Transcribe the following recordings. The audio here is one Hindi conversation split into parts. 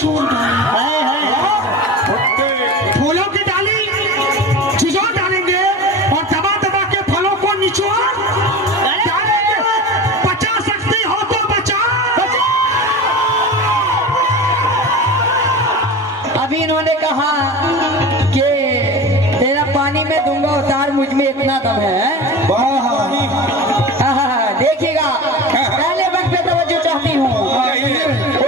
निचोड़ फूलों की डाली छिजोड़ डालेंगे और दबा दबा के फलों को निचोड़ डालेंगे। बचा सकती हो तो बचा। अभी इन्होंने कहा कि तेरा पानी में दूंगा उतार, मुझ में इतना दम है। देखिएगा, पहले वक्त पे तवज्जो चाहती हूँ,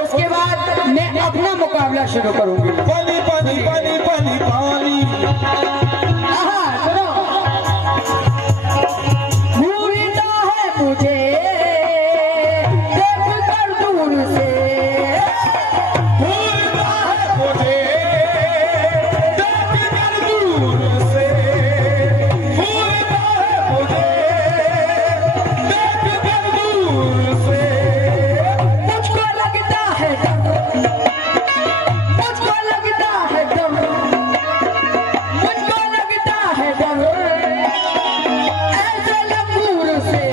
उसके बाद मैं अपना मुकाबला शुरू करूंगी। पानी पानी पानी पानी पानी सुनो, भूलता है मुझे देख कर दूर से, भूलता है मुझे देख कर दूर से, भूलता है मुझे देख कर दूर से। मुझको लगता है डर, मुझको लगता है डर, मुझको लगता है डर, ऐसे लंगूर से,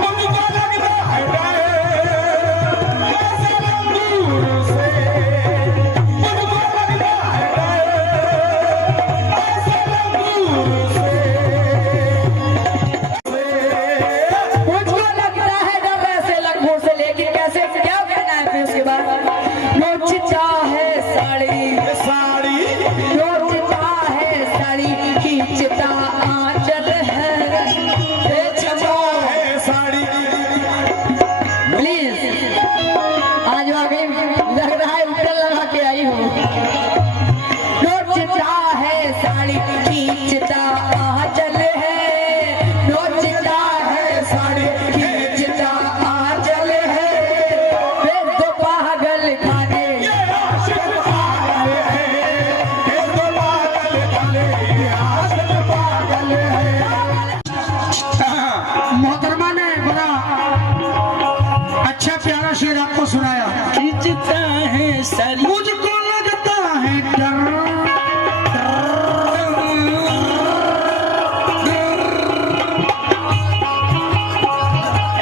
मुझको लगता है डर ऐसे लंगूर से, मुझको लगता है डर ऐसे लंगूर से। मुझको लगता है डर ऐसे लंगूर से। लेकिन कैसे, क्या कहना है फिर उसके बाद? नोचता है साड़ी, साड़ी नोचता है साड़ी, खींचता आंचल है, ए छपा है साड़ी। प्लीज, आज वाकई लग रहा है उल्टा लगा के आई हूँ। नोचता है साड़ी, खींचता आंचल है, नोचता है साड़ी, खींचता आंचल है, वे दो पागल खाने, मोहतरमा ने बड़ा अच्छा प्यारा शेर आपको सुनाया। खींचता है साड़ी, मुझको लगता है डर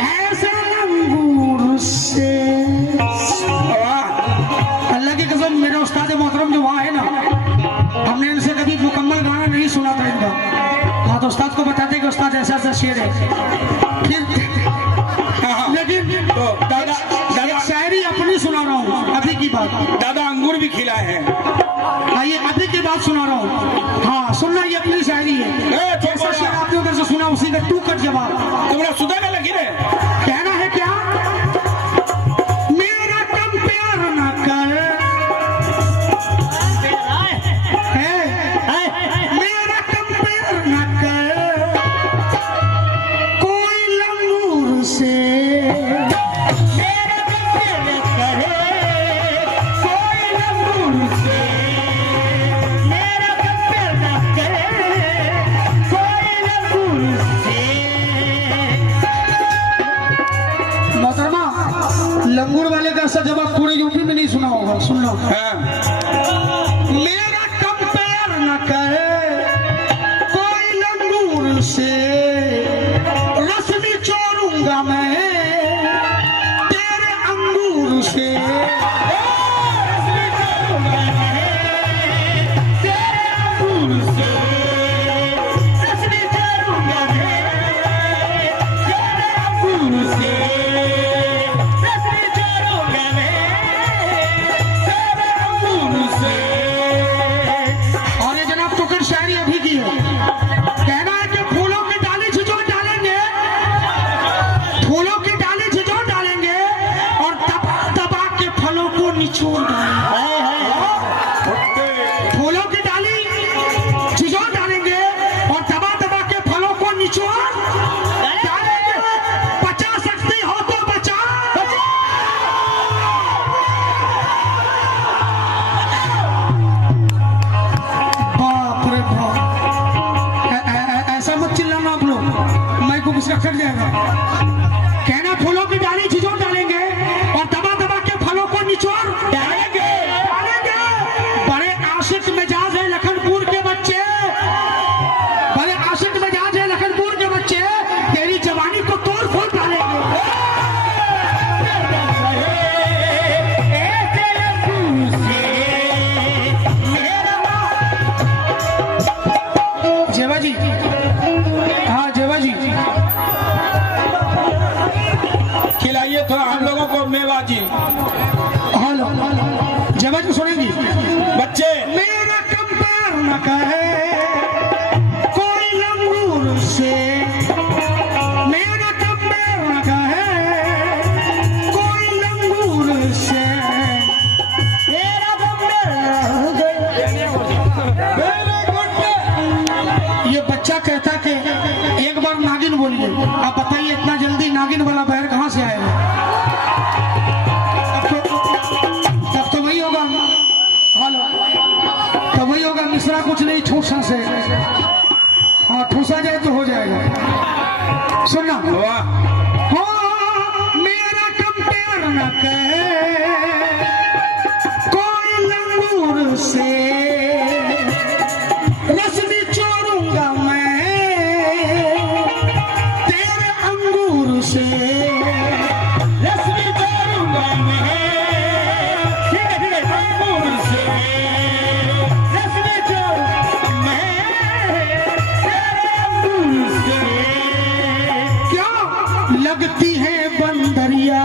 ऐसे लंगूर से। अल्लाह की कसम, मेरे उस्ताद मोहतरम जो वहाँ है ना, हमने इनसे कभी मुकम्मल गाना नहीं सुना था इनका। हाँ, तो उस्ताद को बताते कि उस्ताद ऐसा ऐसा शेर है। लेकिन दादा एक शायरी अपनी सुना रहा हूँ, अभी की बात। दादा अंगूर भी खिलाए हैं। आइए, अभी की बात सुना रहा हूँ। हाँ, सुनना, ये अपनी शायरी है। जैसा शेर आपने उधर से सुना, उसी का टू कट जवाब। तुम्हारा सुधा का लगी रे। कहना है क्या? मेरा कम प्यार न कर, मेरा कम प्यार न कर कोई लंगूर से, मेरा कम प्यार न करे कोई लंगूर से, मेरा कम प्यार न करे कोई लंगूर से। मोहतरमा, लंगूर वाले का ऐसा जवाब पूरे यूपी में नहीं सुना होगा। सुन लो। मेरा कम प्यार न करे कोई लंगूर से, रस निचोड़ूंगा मैं तेरे अंगूर से, रस निचोड़ूंगा मैं तेरे अंगूर से, रस निचोड़ूंगा मैं तेरे अंगूर से, रस निचोड़ूंगा मैं तेरे अंगूर से। और ये जनाब टुकड़ शायरी अभी की है। कहना है कि फूलों की डाली छिजोड़ डालेंगे, फूलों की डाली छिजोड़ डालेंगे और दबा दबा के फलों को निचोड़ डालेंगे। फूलों की डाली छिजोड़ डालेंगे और दबा दबा के फलों को निचोड़ डालेंगे। बचा सकती हो तो बचा। बाप रे बाप, ऐसा मत चिल्लाना आप लोग, मैं को गुस्सा कर जाएगा। कहना फूलों की डाली छिजोड़ डालेंगे और दबा दबा के फलों को निचोड़ डालेंगे। बड़े आशिक मिजाज है लखनपुर के बच्चे, बड़े आशिक मिजाज है लखनपुर के बच्चे, तेरी जवानी को तोड़ फोड़ डालेंगे। ऐसे से। रश्मि जोड़ूंगा मैं ठीक है अंगूर से, रश्मि जोड़ूंगा मैं तेरे अंगूर से। क्या लगती है बंदरिया